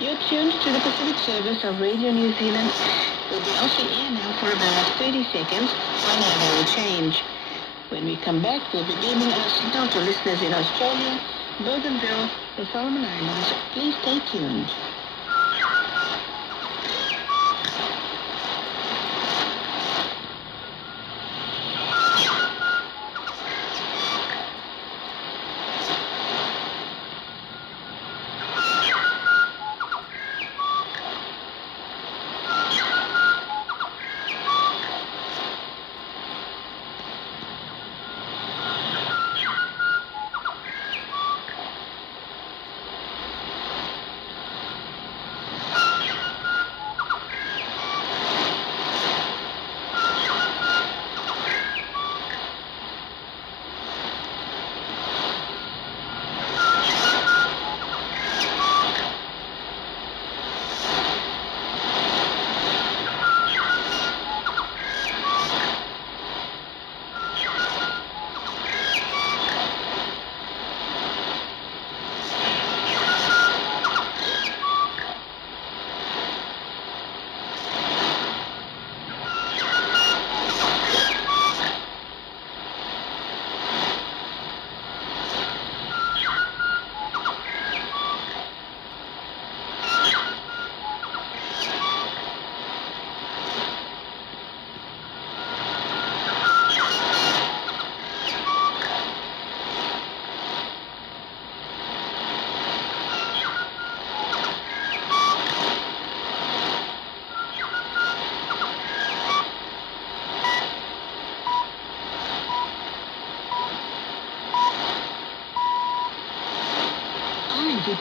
You're tuned to the Pacific service of Radio New Zealand. We'll be off the air now for about 30 seconds. When I will change. When we come back, we'll be beaming our signal to listeners in Australia, Bougainville, the Solomon Islands. Please stay tuned.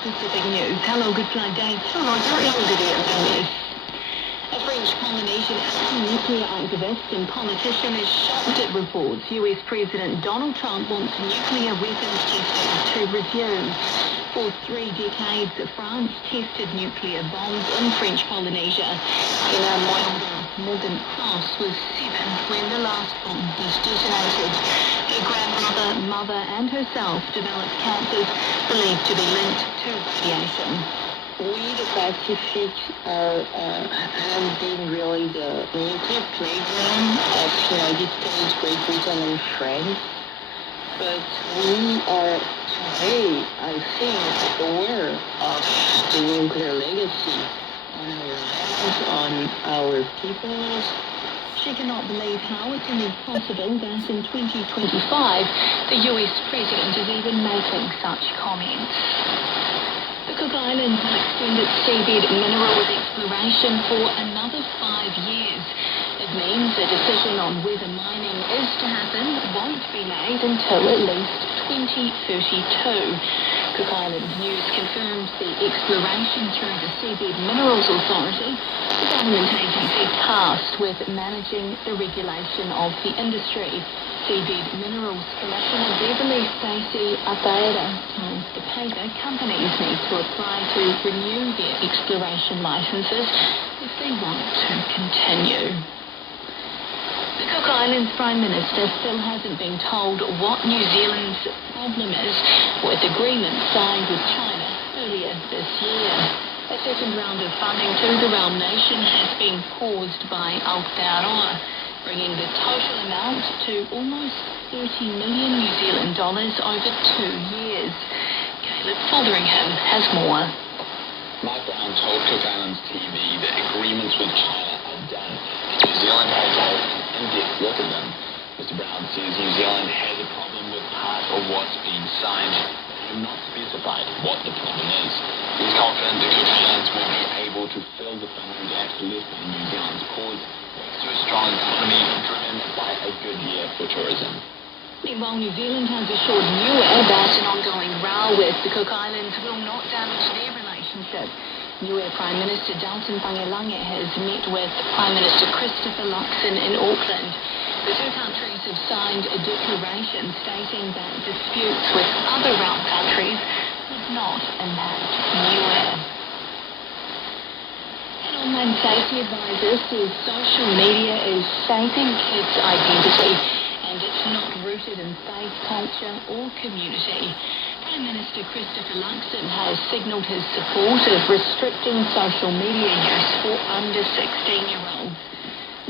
Pacific News. Hello, good flight day. A French Polynesian anti-nuclear activist and politician is shocked at reports U.S. President Donald Trump wants nuclear weapons testing to resume. For 3 decades, France tested nuclear bombs in French Polynesia. Ina Morgan Cross was 7 when the last bomb was detonated. Her grandmother, mother and herself developed cancers believed to be linked to radiation. We, the Pacific, have been really the nuclear playground of United States, Great Britain and France. But we are today, I think, aware of the nuclear legacy on our lands, on our peoples. She cannot believe how it can be possible that in 2025 the US President is even making such comments. The Cook Islands will extend its seabed minerals exploration for another 5 years. It means a decision on whether mining is to happen won't be made until at least 2032. Cook Islands News confirms the exploration through the Seabed Minerals Authority, the government agency tasked with managing the regulation of the industry. Seabed Minerals Commissioner Beverly Stacey Abaida tells the paper companies need to apply to renew their exploration licenses if they want to continue. The Cook Islands Prime Minister still hasn't been told what New Zealand's problem is with agreements signed with China earlier this year. A second round of funding to the realm nation has been paused by Aotearoa, bringing the total amount to almost 30 million New Zealand dollars over 2 years. Caleb Fotheringham has more. Mark Brown told Cook Islands TV that agreements with China are done. New Zealand has an in-depth look at them. Mr. Brown says New Zealand has a problem with part of what's been signed. They have not specified what the problem is. He's confident the Cook Islands will be able to fill the funding gap left by New Zealand's cause, thanks to a strong economy driven by a good year for tourism. Meanwhile, New Zealand has assured Niue that an ongoing row with the Cook Islands will not damage their relationship. Niue Prime Minister Dalton Pangalange has met with Prime Minister Christopher Luxon in Auckland. The two countries have signed a declaration stating that disputes with other realm countries would not impact Niue. An online safety advisor says social media is shaping kids' identity and it's not rooted in faith, culture or community. Prime Minister Christopher Luxon has signalled his support of restricting social media use for under 16-year-olds.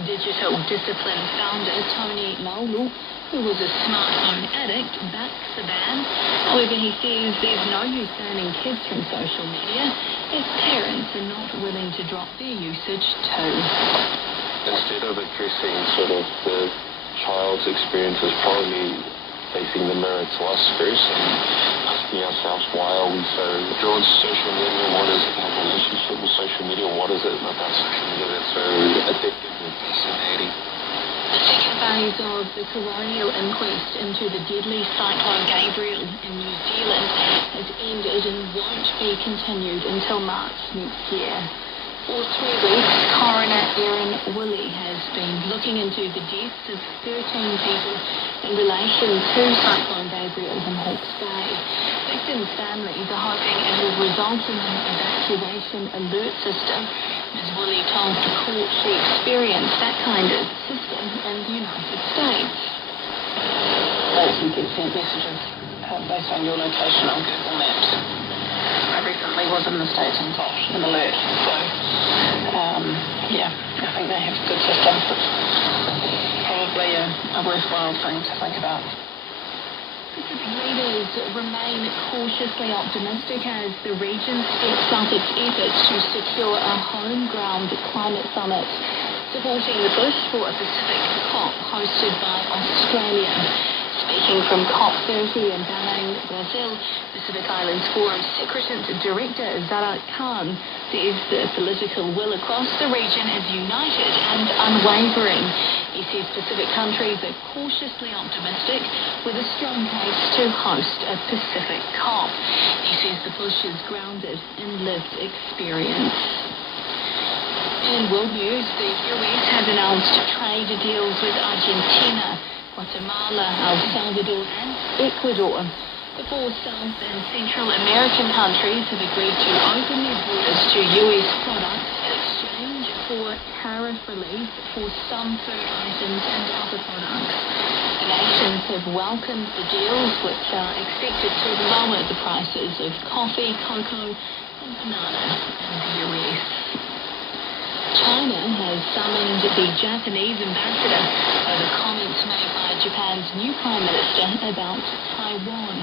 Digital Discipline founder Tony Laulu, who was a smartphone addict, backs the ban. However, he says there's no use banning kids from social media if parents are not willing to drop their usage too. Instead of addressing sort of the child's experiences, probably facing the mirror to us first and asking ourselves, why are we so drawn to social media? What is our relationship with social media? What is it about social media that's so addictive and fascinating? The second phase of the coronial inquest into the deadly cyclone Gabriel in New Zealand has ended and won't be continued until March next year. For 3 weeks, Coroner Erin Woolley has been looking into the deaths of 13 people in relation to Cyclone Gabriel in Hawke's Bay. Victims' families are hoping it will result in an evacuation alert system. Ms. Woolley told the court she experienced that kind of system in the United States. You get sent messages based on your location on Google Maps. I recently was in the States and got an alert. So, I think they have good systems. It's probably a worthwhile thing to think about. Pacific leaders remain cautiously optimistic as the region steps up its efforts to secure a home-ground climate summit, supporting the push for a Pacific COP hosted by Australia. Speaking from COP30 in Belém, Brazil, Pacific Islands Forum Secretariat Director Zara Khan says the political will across the region is united and unwavering. He says Pacific countries are cautiously optimistic with a strong case to host a Pacific COP. He says the push is grounded in lived experience. In world news, the US has announced trade deals with Argentina, Guatemala, El Salvador and Ecuador. The 4 South and Central American countries have agreed to open their borders to US products in exchange for tariff relief for some food items and other products. The nations have welcomed the deals, which are expected to lower the prices of coffee, cocoa and bananas in the US. China has summoned the Japanese ambassador over comments made by Japan's new Prime Minister about Taiwan.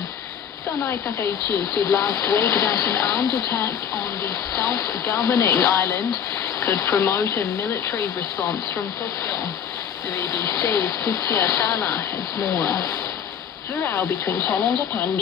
Sony ICF said last week that an armed attack on the self-governing island could promote a military response from Tokyo. The BBC's Pitya Sala has more. The row between China and Japan